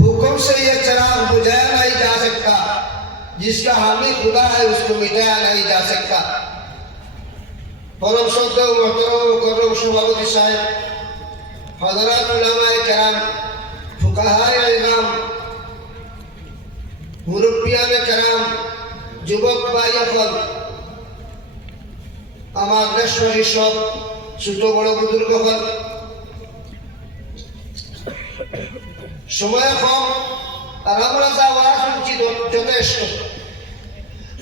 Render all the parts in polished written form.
हुक्म से ये चराग बुझाया नहीं जा सकता, जिसका हामी खुदा है उसको मिटाया नहीं जा सकता। परम श्रद्धेय मोहतरम मुकर्रम सभापति साहब, हजरात उलमाए किराम, फुकाहाए इमाम, मुरब्बियाने किराम, যুবক ভাই সকল, আমার দেশবাসী সব ছোট বড় বুজুর্গ সকল, সময় কম আর আমরা যা ওয়াজ শুনছি যথেষ্ট।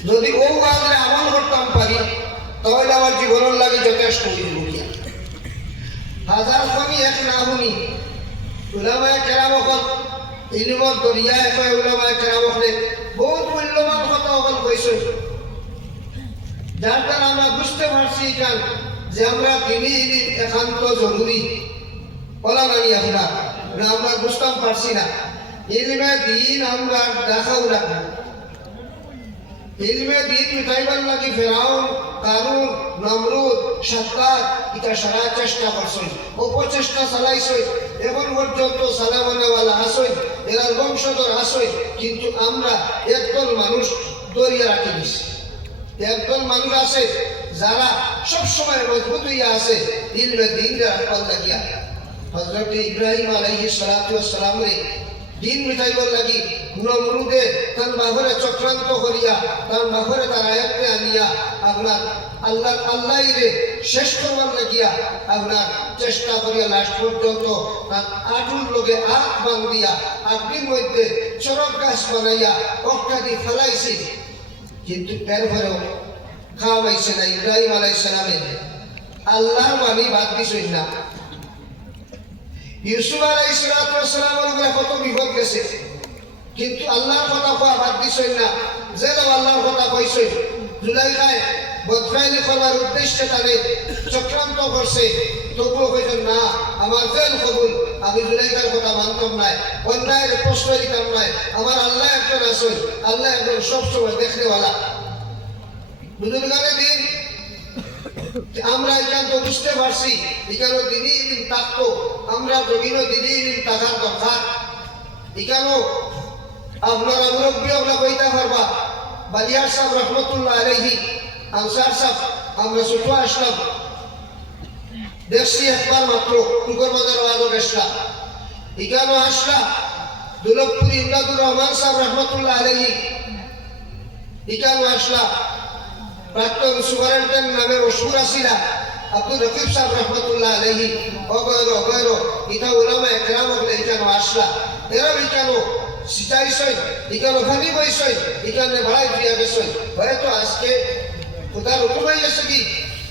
যদি ও ওয়াজে আমল করতাম পারি তাহলে আমার জীবনের লাগে যথেষ্ট হইয়া। হাজার কমি এক না শুনি উলামায়ে কেরাম সকল ইলমর দরিয়া একই উলামায়ে কেরাম সকলে বহুত মূল্যবান কথা সকল কইছে, যার দ্বারা আমরা বুঝতে পারছি যে আমরা দিনই ইলম একান্ত জরুরি। বলা নানি আপনার আমরা বুঝতাম পারছি না। ইলমে দিন আমরা দেখাও লাগবে, ইলমে দিন মিটাইবার লাগি ফেরাউন, কারুন, নমরুদ, সাদ্দাত এটা সারা চেষ্টা করছেন, অপচেষ্টা চালাইছে। এখন পর্যন্ত সালামানেওয়ালা আসই, এরা বংশধর আসই, কিন্তু আমরা একদল মানুষ দরিয়া রাখি দিছি। একদল মানুষ আছে যারা সবসময় মজবুত হইয়া আছে ইলমে দিন রাখবার লাগিয়া। হযরত ইব্রাহিম আলাইহিস সালাতু ওয়াস সালাম রে দিন মিটাইবার লাগি নমরুদে তার বাহরে চক্রান্ত করিয়া তার বাহরে তার আয়াতকে আনিয়া আপনার আল্লাহ রে শেষ করবার লাগিয়া আপনার চেষ্টা করিয়া লাস্ট পর্যন্ত তার আটুর লোকে আখ বান্ধিয়া আগ্নির মধ্যে চরক গাছ বানাইয়া অক্টাদি ফেলাইছি, কিন্তু এরপরেও খাওয়াইছে না। ইব্রাহিম আলাইহিস সালামে আল্লাহর বাণী বাদ দিছেন না। ইউসুফ আলাইহিস সালামের উপরে কত বিপদ গেছে, কিন্তু আল্লাহর কথা কোয়া বাদ দিছেন না। যে আল্লাহর কথা কইছে, জুলাইখায় বদফাইলি করবার উদ্দেশ্যে তারে চক্রান্ত করছে, তবুও কইছেন না আমার জেল কবুল, আমি জুলাইখার কথা মানতাম নাই, অন্যায়ের প্রশ্ন দিতাম নাই। আমার আল্লাহ একজন আসেন, আল্লাহ একজন সবসময় দেখনেওয়ালা। বুজুর্গানে দিন আমরা এখানে বুঝতে পারছি এখানে দিনই ইলম থাকতো, আমরা জমিনও দিনই ইলম থাকার দরকার। এখানে আপনারা মুরব্বী আমরা কইতে পারবা, বালিয়ার সাহেব রহমতুল্লাহ আলাইহি, আনসার সাহেব, আমরা ছোট আসলাম, দেখছি একবার মাত্র টুকর বাজার ওয়াজও গেছিলাম। এখানে আসলাম দুলভপুর ইমদাদুর রহমান সাহেব রহমতুল্লাহ আলাইহি, এখানে আসলাম প্রাক্তন সুপারিনটেন্ডেন্ট নামে অসুর আসিলা আব্দুল রকিব সাহেব রহমতুল্লাহ আলাইহি, অগৈর অগৈর এটা উলামায়ে কেরাম হলে এখানে আসলা। এরাও এখানে সিটাইছই, এখানে ভাবি বইছই, এখানে ভাড়াই দিয়া গেছই। হয়তো আজকে কোথার হুকুম হয়ে গেছে কি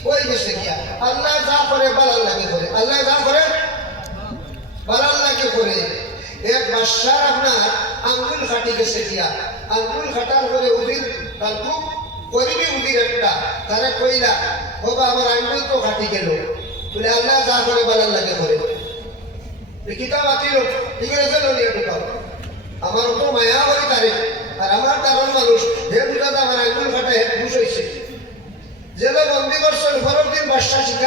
ওই গেছে গিয়া। আল্লাহ যা করে বালার লাগে করে, আল্লাহ যা করে বালার লাগে করে। এক বাদশার আপনার আঙ্গুল কাটি গেছে গিয়া, আঙ্গুল কাটার পরে উদির তার খুব করিবি উদির একটা তারা কইলা বাবা আমার আঙ্গুল তো কাটি গেল, বলে আল্লাহ যা করে বালার লাগে করে। কিতাব আতিল ইংরেজে নিয়ে ঢুকাও, আমার উপর মায়া করি তারে, আর আমার কারণ মানুষ হে বুঝাতে আমার আঙ্গুল কাটা হে ঘুষ হয়েছে, জেলে বন্দি করছেন, পরের দিন বাদশা শিকার